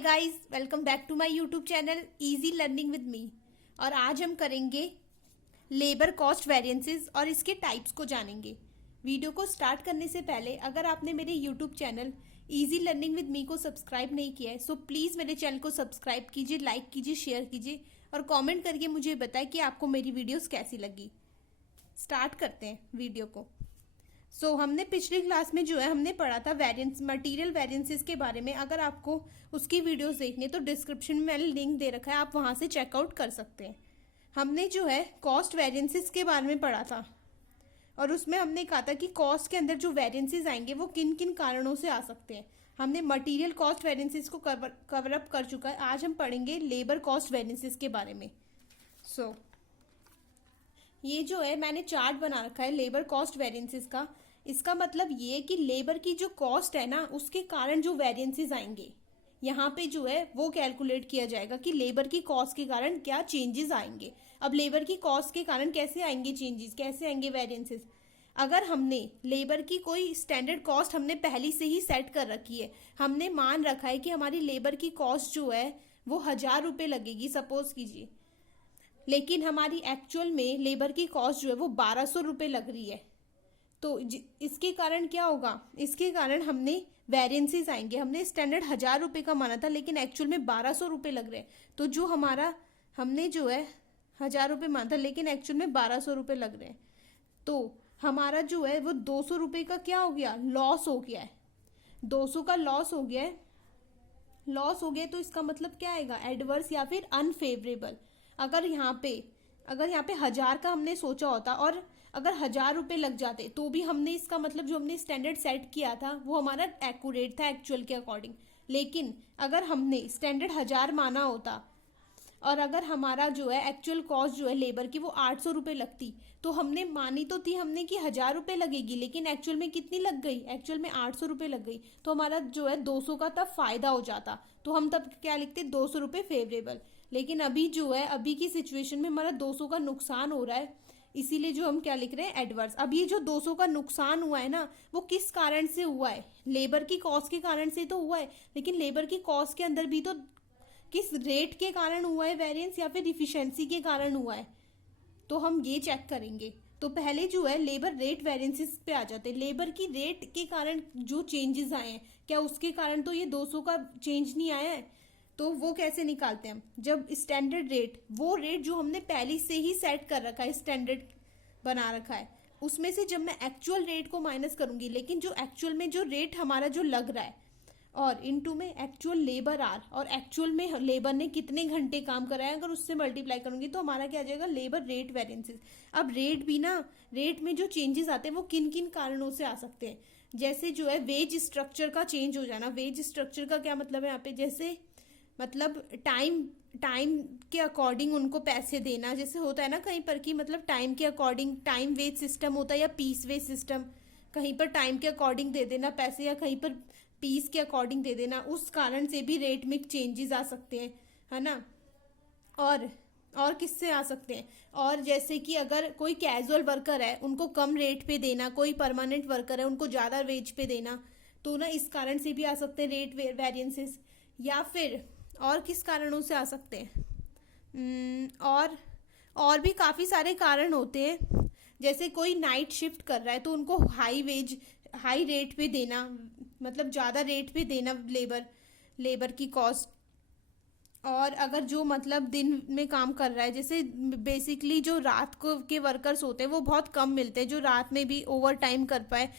Guys, welcome back to my YouTube channel easy learning with me. और आज हम करेंगे लेबर कॉस्ट वेरिएंसेस और इसके टाइप्स को जानेंगे। वीडियो को स्टार्ट करने से पहले अगर आपने मेरे YouTube channel easy learning with मी को सब्सक्राइब नहीं किया है सो प्लीज़ मेरे चैनल को सब्सक्राइब कीजिए, लाइक कीजिए, शेयर कीजिए और कॉमेंट करके मुझे बताएं कि आपको मेरी वीडियोज़ कैसी लगी। स्टार्ट करते हैं वीडियो को। हमने पिछली क्लास में जो है हमने पढ़ा था वेरिएंस, मटेरियल वेरिएंसेस के बारे में। अगर आपको उसकी वीडियोस देखनी है तो डिस्क्रिप्शन में मैंने लिंक दे रखा है, आप वहां से चेकआउट कर सकते हैं। हमने जो है कॉस्ट वेरिएंसेस के बारे में पढ़ा था और उसमें हमने कहा था कि कॉस्ट के अंदर जो वेरिएंसेस आएंगे वो किन किन कारणों से आ सकते हैं। हमने मटीरियल कॉस्ट वेरिएंसेस को कवर अप कर चुका है। आज हम पढ़ेंगे लेबर कॉस्ट वेरिएंसेस के बारे में। ये जो है मैंने चार्ट बना रखा है लेबर कॉस्ट वेरिएंसेस का। इसका मतलब ये है कि लेबर की जो कॉस्ट है ना उसके कारण जो वेरिएंसेस आएंगे यहाँ पे जो है वो कैलकुलेट किया जाएगा कि लेबर की कॉस्ट के कारण क्या चेंजेस आएंगे। अब लेबर की कॉस्ट के कारण कैसे आएंगे चेंजेस, कैसे आएंगे वेरिएंसेस। अगर हमने लेबर की कोई स्टैंडर्ड कॉस्ट हमने पहले से ही सेट कर रखी है, हमने मान रखा है कि हमारी लेबर की कॉस्ट जो है वो 1000 रुपये लगेगी सपोज कीजिए, लेकिन हमारी एक्चुअल में लेबर की कॉस्ट जो है वो 1200 रुपये लग रही है। तो इसके कारण क्या होगा, इसके कारण हमने वेरिएंसेस आएंगे। हमने स्टैंडर्ड 1000 रुपये का माना था लेकिन एक्चुअल में 1200 रुपये लग रहे हैं। तो जो हमारा हमने जो है 1000 रुपये माना था लेकिन एक्चुअल में 1200 रुपये लग रहे हैं, तो हमारा जो है वो 200 रुपये का क्या हो गया, लॉस हो गया है। 200 का लॉस हो गया है, लॉस हो गया। तो इसका मतलब क्या आएगा, एडवर्स या फिर अनफेवरेबल। अगर यहाँ पे 1000 का हमने सोचा होता और अगर 1000 रुपये लग जाते तो भी हमने इसका मतलब जो हमने स्टैंडर्ड सेट किया था वो हमारा एक्यूरेट था एक्चुअल के अकॉर्डिंग। लेकिन अगर हमने स्टैंडर्ड 1000 माना होता और अगर हमारा जो है एक्चुअल कॉस्ट जो है लेबर की वो 800 रुपये लगती, तो हमने मानी तो थी हमने कि 1000 रुपये लगेगी लेकिन एक्चुअल में कितनी लग गई, एक्चुअल में 800 रुपये लग गई। तो हमारा जो है 200 का तब फायदा हो जाता। तो हम तब क्या लिखते, 200 रुपये फेवरेबल। लेकिन अभी जो है अभी की सिचुएशन में हमारा 200 का नुकसान हो रहा है, इसीलिए जो हम क्या लिख रहे हैं, एडवर्स। अब ये जो 200 का नुकसान हुआ है ना वो किस कारण से हुआ है, लेबर की कॉस्ट के कारण से तो हुआ है, लेकिन लेबर की कॉस्ट के अंदर भी तो किस रेट के कारण हुआ है वेरिएंस या फिर इफिशिएंसी के कारण हुआ है, तो हम ये चेक करेंगे। तो पहले जो है लेबर रेट वेरिएंसेस पे आ जाते हैं। लेबर की रेट के कारण जो चेंजेस आए हैं, क्या उसके कारण तो ये 200 का चेंज नहीं आया है, तो वो कैसे निकालते हैं हम, जब स्टैंडर्ड रेट, वो रेट जो हमने पहले से ही सेट कर रखा है, स्टैंडर्ड बना रखा है, उसमें से जब मैं एक्चुअल रेट को माइनस करूंगी, लेकिन जो एक्चुअल में जो रेट हमारा जो लग रहा है और इनटू में एक्चुअल लेबर आर, और एक्चुअल में लेबर ने कितने घंटे काम करा है, अगर उससे मल्टीप्लाई करूंगी तो हमारा क्या आ जाएगा, लेबर रेट वेरिएंसेस। अब रेट भी ना, रेट में जो चेंजेस आते हैं वो किन किन कारणों से आ सकते हैं, जैसे जो है वेज स्ट्रक्चर का चेंज हो जाना। वेज स्ट्रक्चर का क्या मतलब है यहाँ पे, जैसे मतलब टाइम के अकॉर्डिंग उनको पैसे देना, जैसे होता है ना कहीं पर कि मतलब टाइम के अकॉर्डिंग टाइम वेज सिस्टम होता है या पीस वेज सिस्टम, कहीं पर टाइम के अकॉर्डिंग दे देना पैसे या कहीं पर पीस के अकॉर्डिंग दे देना, उस कारण से भी रेट में चेंजेस आ सकते हैं, है ना। और किससे आ सकते हैं, और जैसे कि अगर कोई कैजुअल वर्कर है उनको कम रेट पे देना, कोई परमानेंट वर्कर है उनको ज़्यादा वेज पे देना, तो ना इस कारण से भी आ सकते हैं रेट वेरिएंसेस। या फिर और किस कारणों से आ सकते हैं, और भी काफ़ी सारे कारण होते हैं, जैसे कोई नाइट शिफ्ट कर रहा है तो उनको हाई रेट पे देना, मतलब ज़्यादा रेट पे देना लेबर की कॉस्ट। और अगर जो मतलब दिन में काम कर रहा है, जैसे बेसिकली जो रात को के वर्कर्स होते हैं वो बहुत कम मिलते हैं, जो रात में भी ओवर टाइम कर पाए,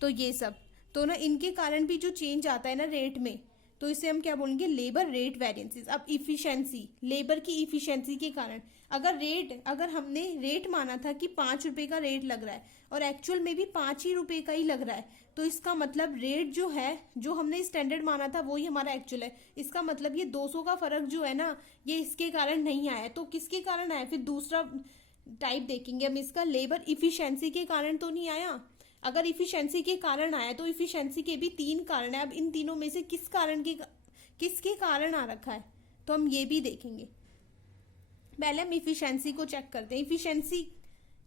तो ये सब तो ना इनके कारण भी जो चेंज आता है ना रेट में, तो इसे हम क्या बोलेंगे, लेबर रेट वेरिएंसेस। अब इफिशिएंसी, लेबर की इफिशिएंसी के कारण अगर हमने रेट माना था कि 5 रुपये का रेट लग रहा है और एक्चुअल में भी 5 ही रुपये का ही लग रहा है, तो इसका मतलब रेट जो है जो हमने स्टैंडर्ड माना था वही हमारा एक्चुअल है। इसका मतलब ये 200 का फर्क जो है ना ये इसके कारण नहीं आया, तो किसके कारण आया, फिर दूसरा टाइप देखेंगे हम इसका, लेबर इफिशिएंसी के कारण तो नहीं आया। अगर इफिशिएंसी के कारण आया तो इफिशिएंसी के भी 3 कारण है। अब इन तीनों में से किसके कारण आ रखा है, तो हम ये भी देखेंगे। पहले हम इफिशिएंसी को चेक करते हैं। इफिशिएंसी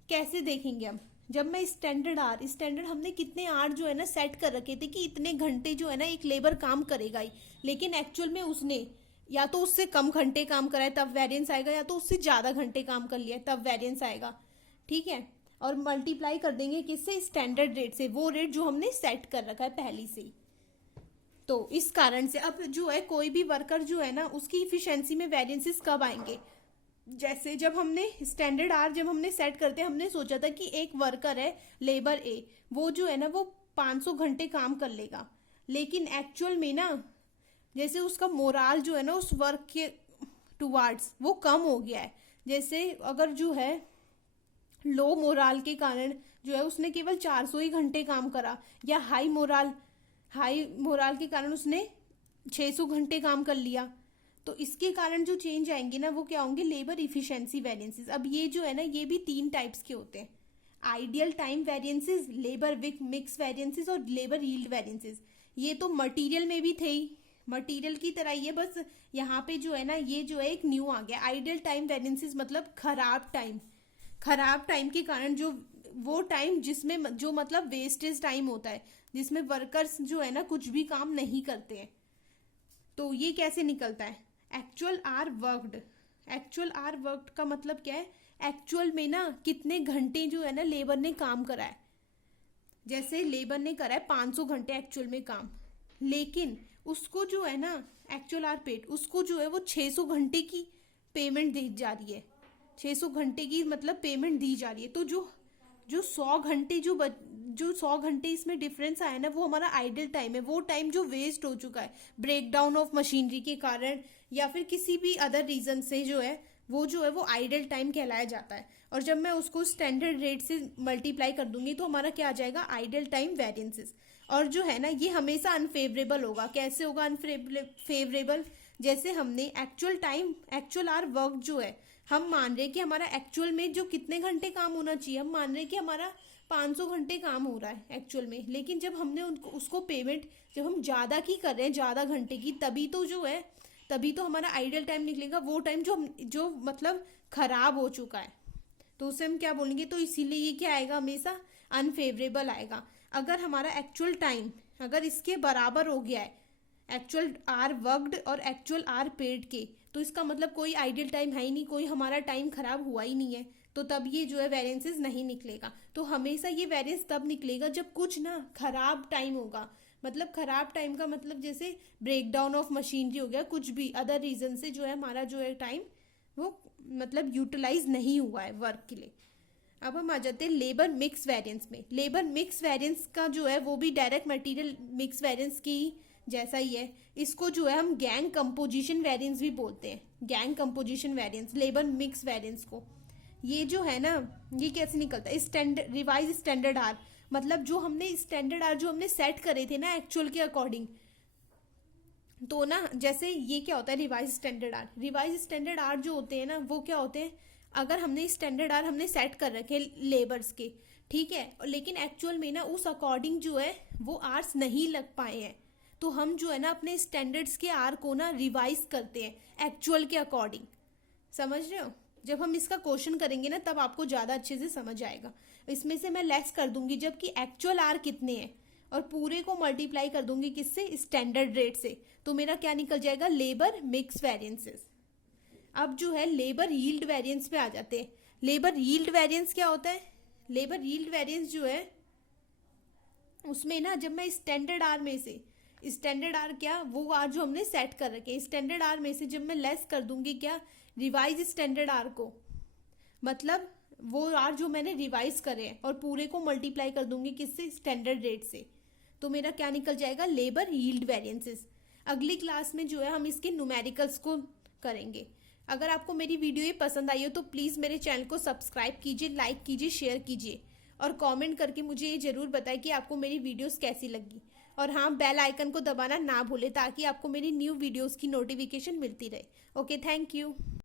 कैसे देखेंगे हम, जब मैं स्टैंडर्ड हमने कितने आवर जो है ना सेट कर रखे थे कि इतने घंटे जो है ना एक लेबर काम करेगा ही, लेकिन एक्चुअल में उसने या तो उससे कम घंटे काम करा है तब वेरिएंस आएगा, या तो उससे ज़्यादा घंटे काम कर लिया है तब वेरिएंस आएगा। ठीक है, और मल्टीप्लाई कर देंगे किससे, स्टैंडर्ड रेट से, वो रेट जो हमने सेट कर रखा है पहले से ही। तो इस कारण से अब जो है कोई भी वर्कर जो है ना उसकी इफिशिएंसी में वेरिएंसेस कब आएंगे, जैसे जब हमने स्टैंडर्ड आर जब हमने सेट करते हमने सोचा था कि एक वर्कर है लेबर ए, वो जो है ना वो 500 घंटे काम कर लेगा, लेकिन एक्चुअल में ना जैसे उसका मोराल जो है ना उस वर्क के टुवार्ड्स वो कम हो गया है। जैसे अगर जो है लो मोराल के कारण जो है उसने केवल 400 ही घंटे काम करा, या हाई मोराल के कारण उसने 600 घंटे काम कर लिया, तो इसके कारण जो चेंज आएंगे ना वो क्या होंगे, लेबर इफिशिएंसी वेरिएंसेस। अब ये जो है ना ये भी 3 टाइप्स के होते हैं, ideal time variances, labour mix variances और लेबर यील्ड वेरिएंसेस। ये तो मटेरियल में भी थे ही, मटेरियल की तरह ही है, बस यहाँ पे जो है ना ये जो है एक न्यू आ गया, आइडियल टाइम वेरिएंसेस मतलब खराब टाइम के कारण जो वो टाइम जिसमें जो मतलब वेस्टेज टाइम होता है, जिसमें वर्कर्स जो है ना कुछ भी काम नहीं करते हैं। तो ये कैसे निकलता है, एक्चुअल आर वर्कड का मतलब क्या है, एक्चुअल में ना कितने घंटे जो है ना लेबर ने काम करा है। जैसे लेबर ने करा है 500 घंटे एक्चुअल में काम, लेकिन उसको जो है ना एक्चुअल आर पेड, उसको जो है वो 600 घंटे की पेमेंट दी जा रही है, 600 घंटे की मतलब पेमेंट दी जा रही है। तो जो 100 घंटे जो 100 घंटे इसमें डिफरेंस आया ना वो हमारा आइडल टाइम है, वो टाइम जो वेस्ट हो चुका है ब्रेक डाउन ऑफ मशीनरी के कारण या फिर किसी भी अदर रीजन से जो है वो आइडल टाइम कहलाया जाता है। और जब मैं उसको स्टैंडर्ड रेट से मल्टीप्लाई कर दूंगी तो हमारा क्या आ जाएगा, आइडल टाइम वेरिएंसेस। और जो है ना ये हमेशा अनफेवरेबल होगा। कैसे होगा अनफेवरेबल, जैसे हमने एक्चुअल आर वर्क जो है हम मान रहे कि हमारा एक्चुअल में जो कितने घंटे काम होना चाहिए, हम मान रहे कि हमारा 500 घंटे काम हो रहा है एक्चुअल में, लेकिन जब हमने उसको पेमेंट जब हम ज़्यादा की कर रहे हैं, ज़्यादा घंटे की, तभी तो हमारा आइडल टाइम निकलेगा, वो टाइम जो मतलब खराब हो चुका है, तो उसे हम क्या बोलेंगे। तो इसीलिए ये क्या आएगा, हमेशा अनफेवरेबल आएगा। अगर हमारा एक्चुअल टाइम अगर इसके बराबर हो गया है, एक्चुअल आर वर्कड और एक्चुअल आर पेड के, तो इसका मतलब कोई आइडियल टाइम है ही नहीं, कोई हमारा टाइम खराब हुआ ही नहीं है, तो तब ये जो है वेरिएंसेस नहीं निकलेगा। तो हमेशा ये वेरिएंस तब निकलेगा जब कुछ ना खराब टाइम होगा, मतलब खराब टाइम का मतलब जैसे ब्रेक डाउन ऑफ मशीनरी हो गया, कुछ भी अदर रीजन से जो है हमारा जो है टाइम वो मतलब यूटिलाइज नहीं हुआ है वर्क के लिए। अब हम आ जाते हैं लेबर मिक्स वेरिएंस में। लेबर मिक्स वेरिएंस का जो है वो भी डायरेक्ट मटेरियल मिक्स वेरिएंस की जैसा ही है। इसको जो है हम गैंग कंपोजिशन वेरिएंस भी बोलते हैं, gang composition variance labour mix variance को। ये जो है ना ये कैसे निकलता है, रिवाइज स्टैंडर्ड आर, मतलब जो हमने स्टैंडर्ड आर जो हमने सेट करे थे ना एक्चुअल के अकॉर्डिंग, तो ना जैसे ये क्या होता है रिवाइज स्टैंडर्ड आर जो होते हैं ना वो क्या होते हैं, अगर हमने स्टैंडर्ड आर हमने सेट कर रखे लेबर्स के, ठीक है, लेकिन एक्चुअल में ना उस अकॉर्डिंग जो है वो आर्स नहीं लग पाए हैं, तो हम जो है ना अपने स्टैंडर्ड्स के आर को ना रिवाइज करते हैं एक्चुअल के अकॉर्डिंग। समझ रहे हो, जब हम इसका क्वेश्चन करेंगे ना तब आपको ज़्यादा अच्छे से समझ आएगा। इसमें से मैं लेस कर दूंगी जबकि एक्चुअल आर कितने हैं, और पूरे को मल्टीप्लाई कर दूंगी किससे, स्टैंडर्ड रेट से, तो मेरा क्या निकल जाएगा, लेबर मिक्स वेरिएंसेस। अब जो है लेबर यील्ड वेरिएंस पे आ जाते हैं। लेबर यील्ड वेरिएंस क्या होता है, लेबर यील्ड वेरिएंस जो है उसमें ना जब मैं स्टैंडर्ड आर में से, स्टैंडर्ड आर क्या, वो आर जो हमने सेट कर रखे हैं, स्टैंडर्ड आर में से जब मैं लेस कर दूंगी क्या, रिवाइज स्टैंडर्ड आर को, मतलब वो आर जो मैंने रिवाइज करे हैं, और पूरे को मल्टीप्लाई कर दूंगी किससे, स्टैंडर्ड रेट से, तो मेरा क्या निकल जाएगा, लेबर यील्ड वेरिएंसेस। अगली क्लास में जो है हम इसके न्यूमेरिकल्स को करेंगे। अगर आपको मेरी वीडियो ये पसंद आई हो तो प्लीज़ मेरे चैनल को सब्सक्राइब कीजिए, लाइक कीजिए, शेयर कीजिए, और कमेंट करके मुझे ये ज़रूर बताएं कि आपको मेरी वीडियोस कैसी लगी। और हाँ, बेल आइकन को दबाना ना भूलें ताकि आपको मेरी न्यू वीडियोस की नोटिफिकेशन मिलती रहे। Okay, thank you.